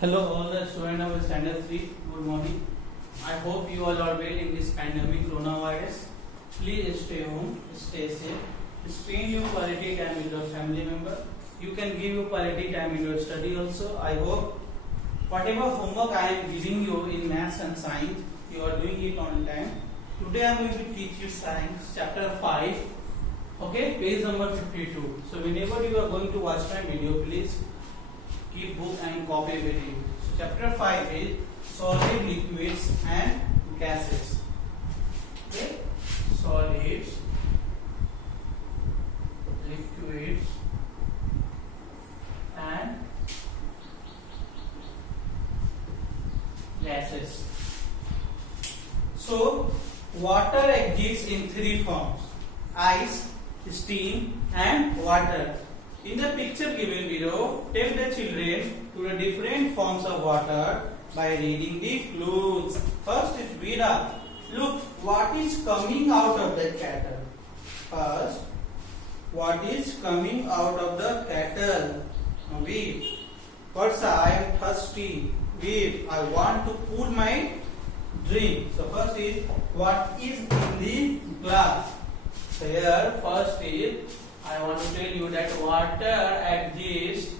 Hello all the students of standard 3, good morning. I hope you all are well in this pandemic coronavirus. Please stay home, stay safe, spend your quality time with your family member. You can give your quality time in your study also. I hope whatever homework I am giving you in maths and science, you are doing it on time. Today I am going to teach you science chapter 5, okay, page number 52. So whenever you are going to watch my video, please keep book and copy with you. So chapter 5 is solid, liquids and gases. Okay, solids, liquids and gases. So water exists in three forms: ice, steam and water. In the picture given below, take the children to the different forms of water by reading the clues. First is Veera. Look, what is coming out of the kettle? First, what is coming out of the kettle? Veer. First, I am thirsty. Veer, I want to cool my drink. So first is what is in the glass. So here first is I want to tell you that water exists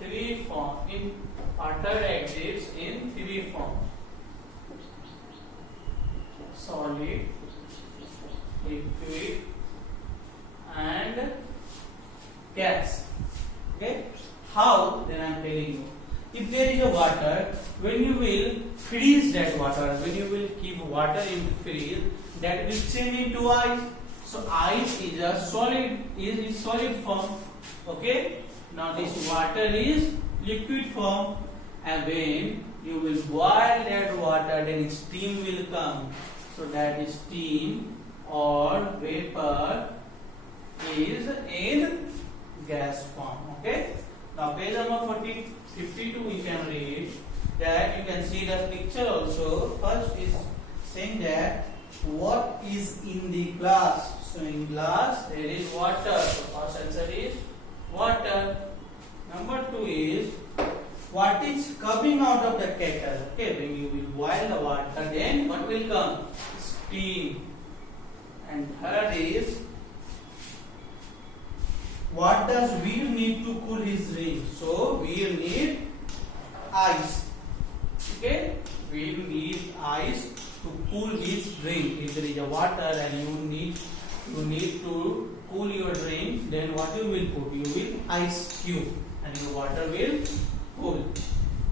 three forms. Water exists in three forms: solid, liquid, and gas. Okay? How? Then I am telling you. If there is a water, when you will freeze that water, when you will keep water in the freeze, that will change into ice. So ice is a solid, is solid form. Okay. Now this water is liquid form, and when you will boil that water, then steam will come. So that is steam or vapor is in gas form. Okay. Now page number 52 we can read that. You can see the picture also. First is saying that what is in the glass. So in glass there is water. So first answer is water. Number 2 is what is coming out of the kettle. Okay, when you will boil the water, then what will come? Steam. And third is what does Veer need to cool his drink? So Veer need ice. Okay, Veer need ice to cool his drink. If there is a water and you need to cool your drink, then what you will put? You will ice cube and your water will cool.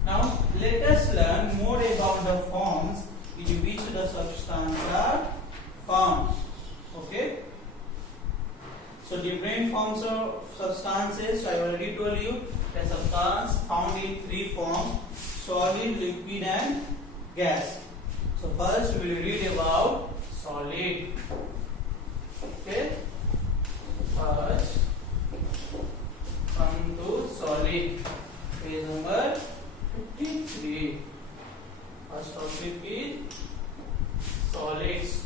Now let us learn more about the forms in which the substances are found. Okay. So different forms of substances. I already told you the substance found in three forms: solid, liquid and gas. So first we will read about solid. Okay. First come to solid. Page number 53. First topic is solids.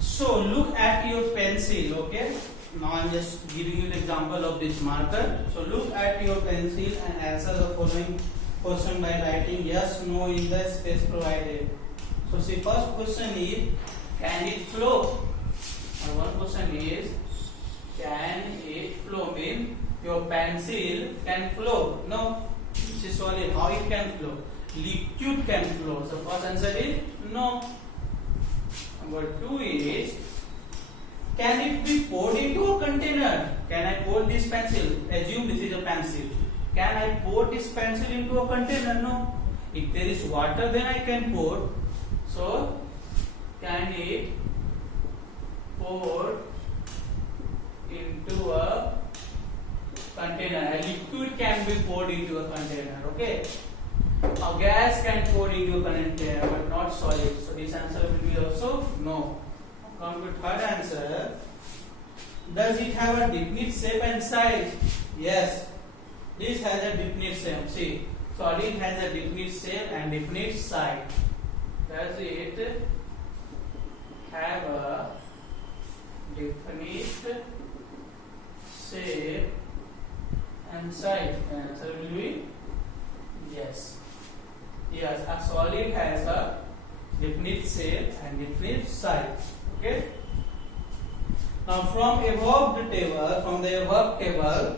So look at your pencil, okay? Now I am just giving you an example of this marker. So look at your pencil and answer the following question by writing yes, no in the space provided. So see, first question is, can it flow? And one question is, can it flow? Mean your pencil can flow? No. This is solid. How it can flow? Liquid can flow. So first answer is no. Number 2 is, can it be poured into a container? Can I pour this pencil? Assume this is a pencil. Can I pour this pencil into a container? No. If there is water, then I can pour. So, can it pour into a container? A liquid can be poured into a container. Okay. A gas can pour into a container, but not solid. So this answer will be also no. Come to third answer. Does it have a definite shape and size? Yes. This has a definite shape. See, solid has a definite shape and definite size. does it have a definite shape and size? The answer will be yes. Yes, a solid has a definite shape and definite size. Okay. Now from the above table,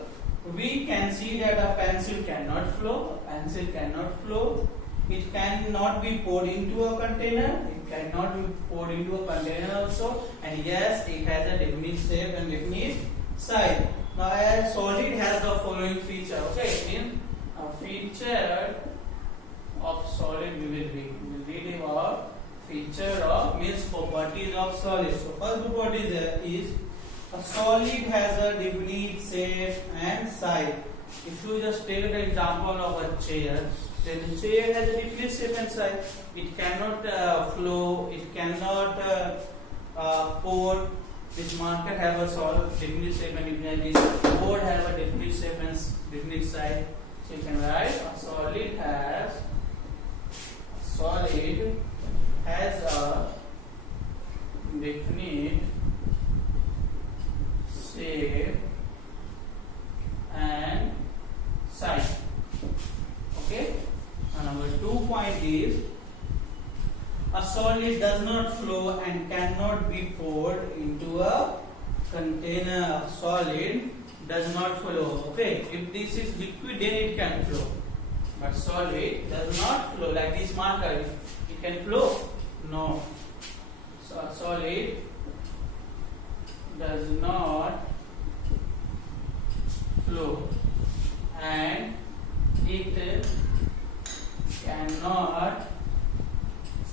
we can see that a pencil cannot flow. A pencil cannot flow. It cannot be poured into a container. It cannot be poured into a container also. And yes, it has a definite shape and definite size. Now, a solid has the following feature. Okay, in a feature of solid we will read. We will read about feature of means properties of solid. So first property is a solid has a definite shape and size. If you just take the example of a chair, then the chair has a definite shape and size. It cannot flow. It cannot pour. This marker have a solid definite shape and definite size. This board have a definite shape and definite size. So you can write a solid has a definite shape and size. Okay. And number 2 point is a solid does not flow and cannot be poured into a container. A solid does not flow. Okay. If this is liquid, then it can flow. But solid does not flow. Like this marker, it can flow. No. So a solid does not flow and it cannot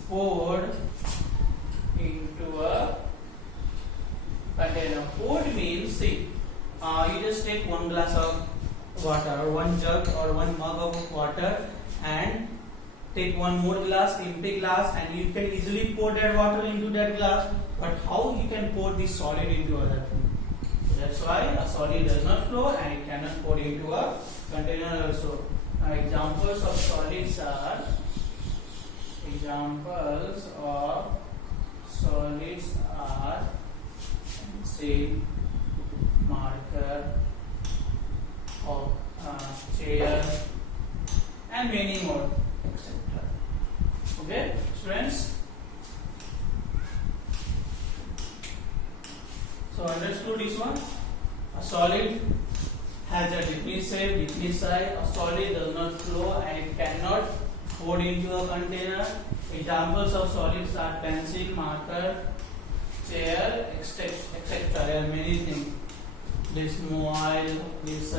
poured into a container. Poured means, see, you just take one glass of water or one jug or one mug of water and take one more glass, empty glass, and you can easily pour that water into that glass. But how you can pour this solid into other thing? So that's why a solid does not flow and it cannot pour into a container also. Now examples of solids are pencil, marker, chair, and many more, etc. Okay, students. So understood this one? A solid has a definite shape, definite size. A solid does not flow and it cannot pour into a container. Examples of solids are pencil, marker, chair, etc. There are many things. This mobile, this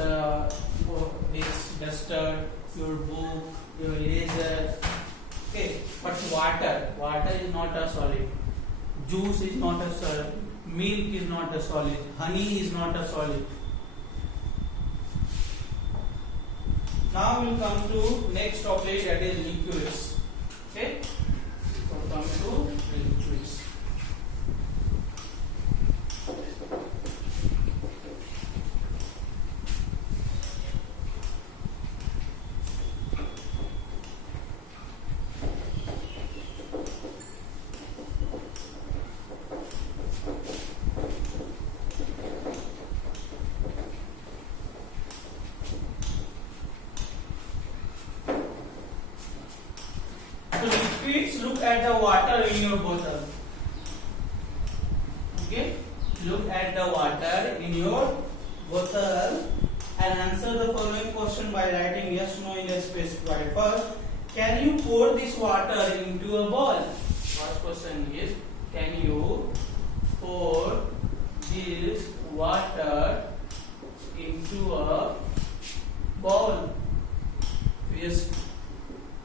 duster, your book, your eraser. Okay, but water is not a solid. Juice is not a solid. Milk is not a solid. Honey is not a solid. Now we'll come to next topic, that is liquids. Okay, so come to liquids. Look at the water in your bottle. Okay, look at the water in your bottle and answer the following question by writing yes no in the space provided. First, can you pour this water into a bowl? First question is, can you pour this water into a bowl? Yes.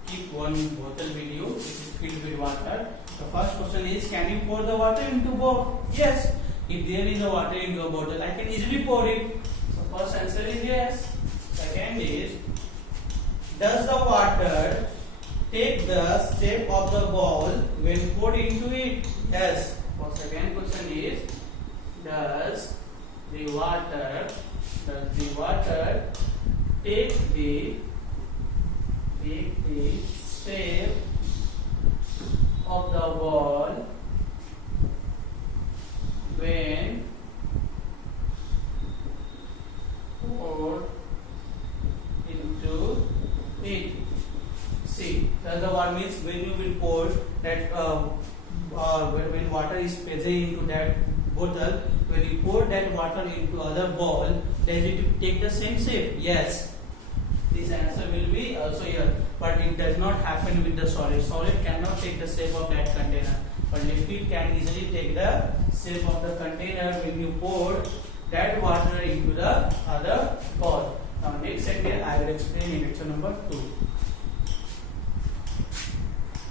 Keep one bottle with you, which is filled with water. The first question is, can you pour the water into a bowl? Yes. If there is a water into a bottle, I can easily pour it. So first answer is yes. Second is, does the water take the shape of the bowl when poured into it? Yes. For second question is, does the water take the shape or means when you will pour that when water is present into that bottle, when you pour that water into other ball, does it take the same shape? Yes. This answer will be also here, but it does not happen with the solid. Solid cannot take the shape of that container, but liquid can easily take the shape of the container when you pour that water into the other ball. Now next segment I will explain in lecture number 2.